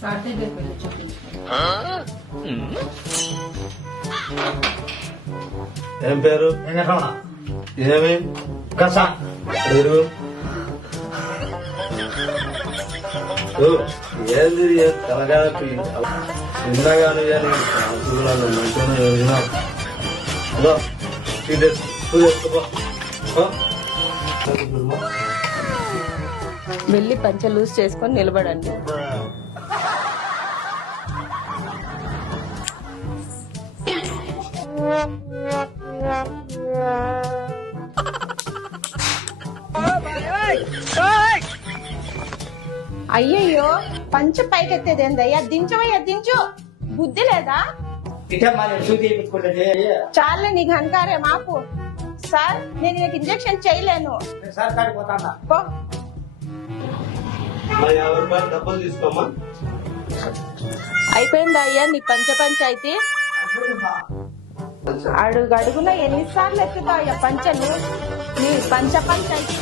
Sir దగ్గరికి వెళ్ళి చూపించుకో. ఏం పేరు? ఏమి కసా పేరు? ఏంది తెలగా చిన్నగాను మంచిగా వెళ్ళి పంచ లూజ్ చేసుకొని నిలబడండి. అయ్యయ్యో పంచ పైకెత్తేది ఏందయ్యా? దించవయ్యా, దించు. బుద్ధి లేదా? చాలే నీకు హంకారే మాకు. సార్ నేను నీకు ఇంజెక్షన్ చేయలేను. పో. 50 రూపాయలు డబ్బులు తీసుకోమ్మా. అయిపోయిందా అయ్యా నీ పంచాయతీ? అడుగున ఎన్నిసార్లు ఎత్తుతాయ్యా పంచలు? నీ పంచాయతీ